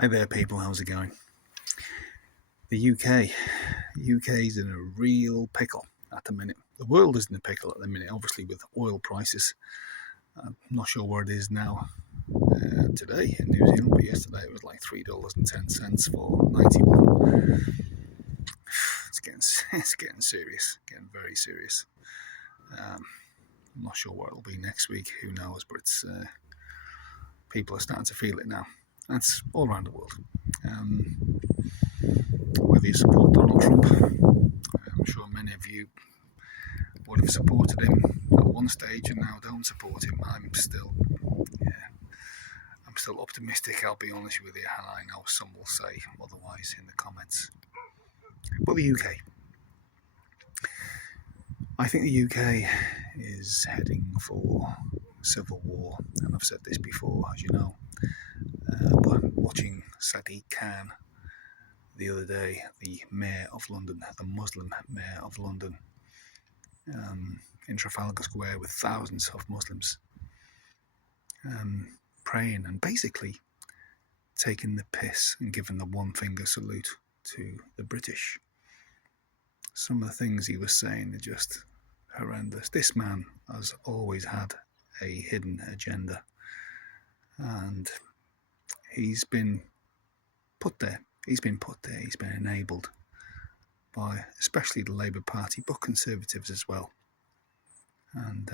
Hi there, people. How's it going? The UK's in a real pickle at the minute. The world is in a pickle at the minute, obviously, with oil prices. I'm not sure where it is now today in New Zealand, but yesterday it was like $3.10 for 91. It's getting serious, getting very serious. I'm not sure what it'll be next week. Who knows? But it's people are starting to feel it now. That's all around the world. Whether you support Donald Trump, I'm sure many of you would have supported him at one stage and now don't support him. I'm still optimistic, I'll be honest with you, and I know some will say otherwise in the comments. But the UK. I think the UK is heading for civil war, and I've said this before, as you know. But watching Sadiq Khan the other day, the mayor of London, the Muslim mayor of London, in Trafalgar Square with thousands of Muslims praying and basically taking the piss and giving the one finger salute to the British. Some of the things he was saying are just horrendous. This man has always had a hidden agenda, and he's been put there. He's been enabled by especially the Labour Party, but Conservatives as well. And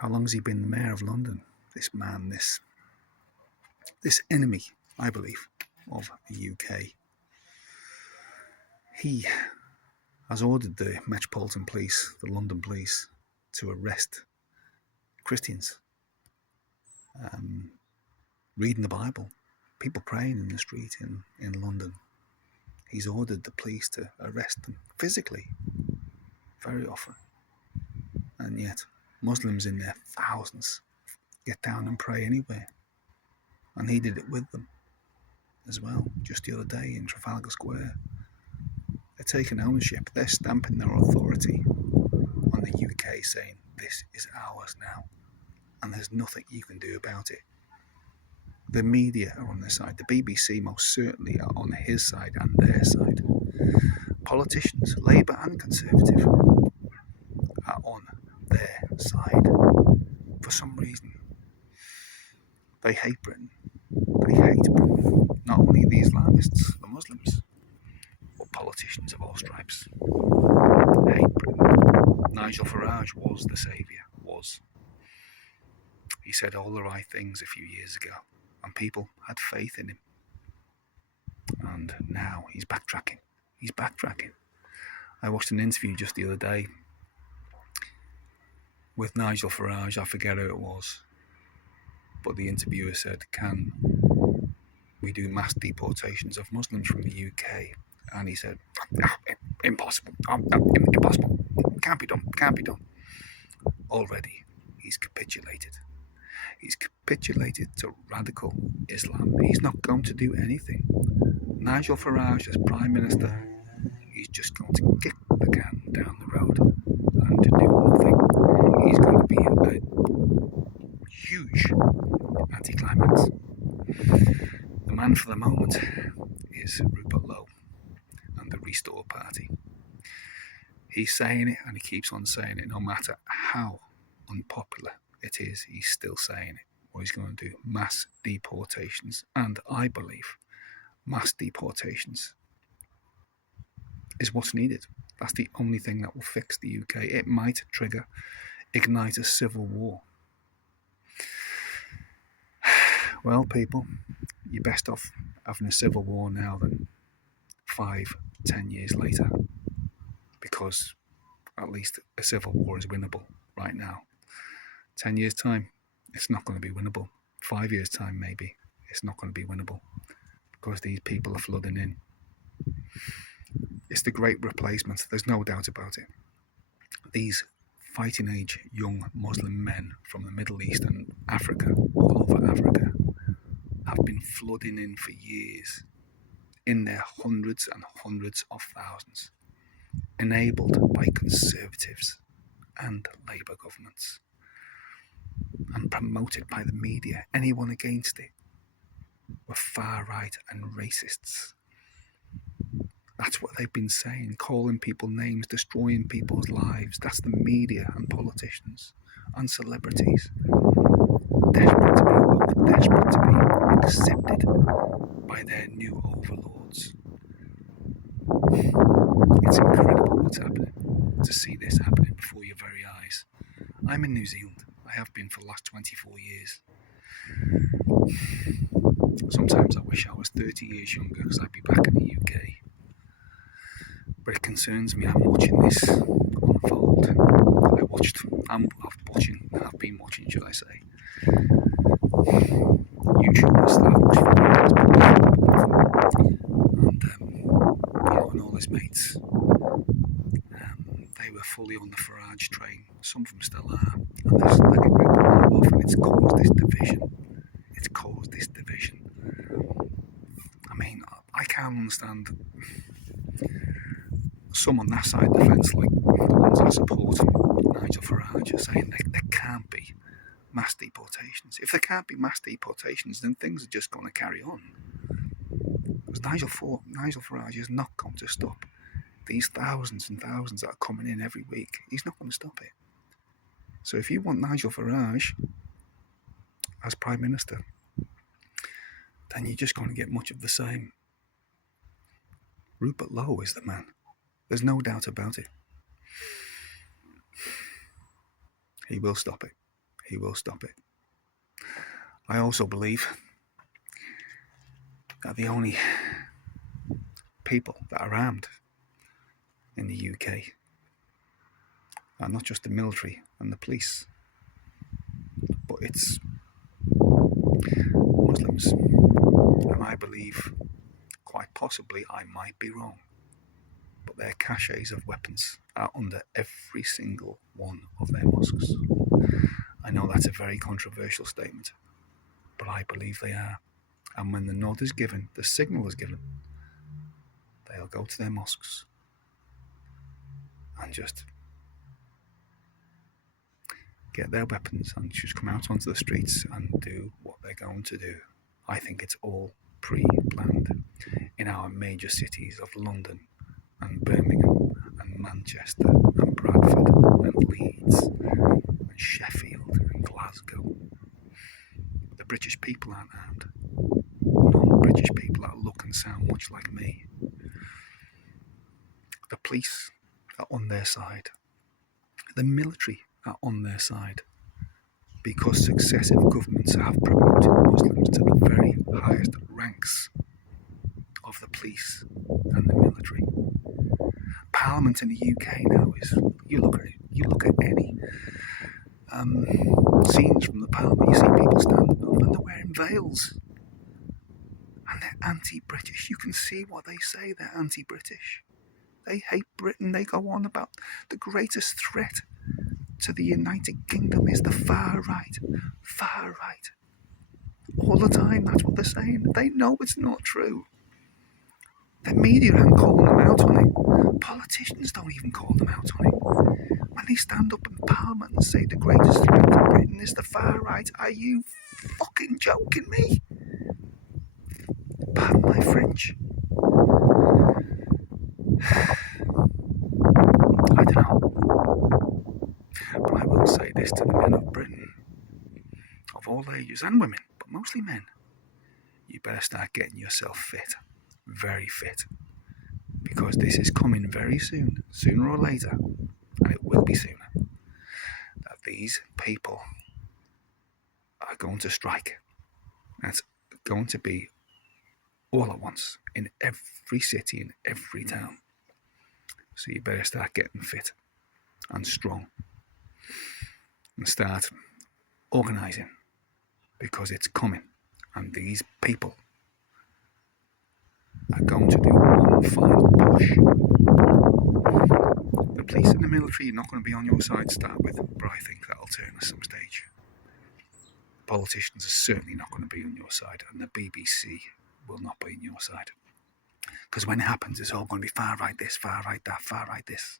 how long has he been the Mayor of London? This man, this enemy, I believe, of the UK. He has ordered the Metropolitan Police, the London Police, to arrest Christians reading the Bible, people praying in the street in London. He's ordered the police to arrest them physically, very often. And yet, Muslims in their thousands get down and pray anywhere. And he did it with them as well, just the other day in Trafalgar Square. They're taking ownership, they're stamping their authority on the UK, saying this is ours now, and there's nothing you can do about it. The media are on their side. The BBC most certainly are on his side and their side. Politicians, Labour and Conservative, are on their side. For some reason, they hate Britain. They hate Britain. Not only the Islamists, the Muslims, but politicians of all stripes hate Britain. Nigel Farage was the saviour, He said all the right things a few years ago, and people had faith in him. And now he's backtracking. I watched an interview just the other day with Nigel Farage. I forget who it was, but the interviewer said, can we do mass deportations of Muslims from the UK? And he said, impossible, impossible, can't be done. Already he's capitulated. He's capitulated to radical Islam. He's not going to do anything. Nigel Farage as Prime Minister, he's just going to kick the can down the road and do nothing. He's going to be a huge anticlimax. The man for the moment is Rupert Lowe and the Restore Party. He's saying it, and he keeps on saying it, no matter how unpopular it is, he's still saying it. What he's going to do, mass deportations. And I believe mass deportations is what's needed. That's the only thing that will fix the UK. It might ignite a civil war. Well, people, you're best off having a civil war now than 5-10 years later, because at least a civil war is winnable right now. 10 years' time, it's not going to be winnable. 5 years' time, maybe, it's not going to be winnable, because these people are flooding in. It's the great replacement, there's no doubt about it. These fighting age young Muslim men from the Middle East and Africa, all over Africa, have been flooding in for years, in their hundreds and hundreds of thousands, enabled by Conservatives and Labour governments, and promoted by the media. Anyone against it were far right and racists. That's what they've been saying, calling people names, destroying people's lives. That's the media and politicians and celebrities. Desperate to be woke, desperate to be accepted by their new overlords. It's incredible what's happening, to see this happening before your very eyes. I'm in New Zealand. I have been for the last 24 years. Sometimes I wish I was 30 years younger because I'd be back in the UK. But it concerns me. I'm watching this unfold. I've been watching, should I say, YouTubers that I've watched for years. And all his mates, they were fully on the Farage train. Some of them still are. And they're getting ripped off, and it's caused this division. I mean, I can't understand some on that side of the fence, like the ones I support, Nigel Farage, are saying there can't be mass deportations. If there can't be mass deportations, then things are just going to carry on. Because Nigel Farage is not going to stop these thousands and thousands that are coming in every week. He's not going to stop it. So if you want Nigel Farage as Prime Minister, then you're just going to get much of the same. Rupert Lowe is the man. There's no doubt about it. He will stop it. He will stop it. I also believe that the only people that are armed in the UK are not just the military and the police, but it's Muslims. And I believe, quite possibly, I might be wrong, but their caches of weapons are under every single one of their mosques. I know that's a very controversial statement, but I believe they are. And when the nod is given, the signal is given, they'll go to their mosques and just get their weapons and just come out onto the streets and do what they're going to do. I think it's all pre-planned in our major cities of London and Birmingham and Manchester and Bradford and Leeds and Sheffield and Glasgow. The British people aren't armed. The normal British people that look and sound much like me. The police are on their side. The military are on their side, because successive governments have promoted Muslims to the very highest ranks of the police and the military. Parliament in the UK now is, you look at any scenes from the Parliament, you see people standing up and they're wearing veils. And they're anti-British. You can see what they say, they're anti-British. They hate Britain. They go on about the greatest threat to the United Kingdom is the far right. Far right. All the time, that's what they're saying. They know it's not true. The media aren't calling them out on it. Politicians don't even call them out on it. When they stand up in Parliament and say the greatest threat to Britain is the far right, are you fucking joking me? Pardon my French. I don't know. But I will say this to the men of Britain, of all ages and women, but mostly men. You better start getting yourself fit. Very fit. Because this is coming very soon, sooner or later, and it will be sooner, that these people are going to strike. That's going to be all at once, in every city, in every town. So you better start getting fit and strong and start organising, because it's coming, and these people are going to do one final push. The police and the military are not going to be on your side to start with, but I think that'll turn at some stage. Politicians are certainly not going to be on your side, and the BBC will not be on your side. Because when it happens, it's all going to be far right this, far right that, far right this.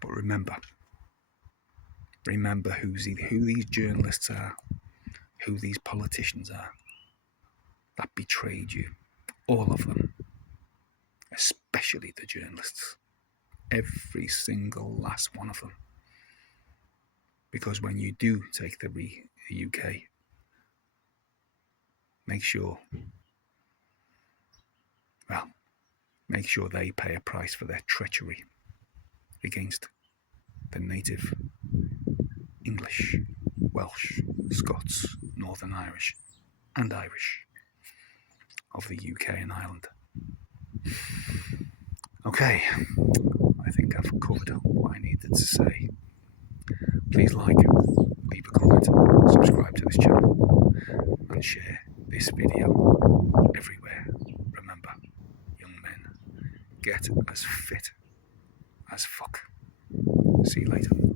But remember who these journalists are. who these politicians are that betrayed you. All of them. Especially the journalists. Every single last one of them. Because when you do take the UK, make sure they pay a price for their treachery against the native English, Welsh, Scots, Northern Irish and Irish of the UK and Ireland. Okay, I think I've covered what I needed to say. Please like, leave a comment, subscribe to this channel and share this video everywhere. Remember, young men, get as fit as fuck. See you later.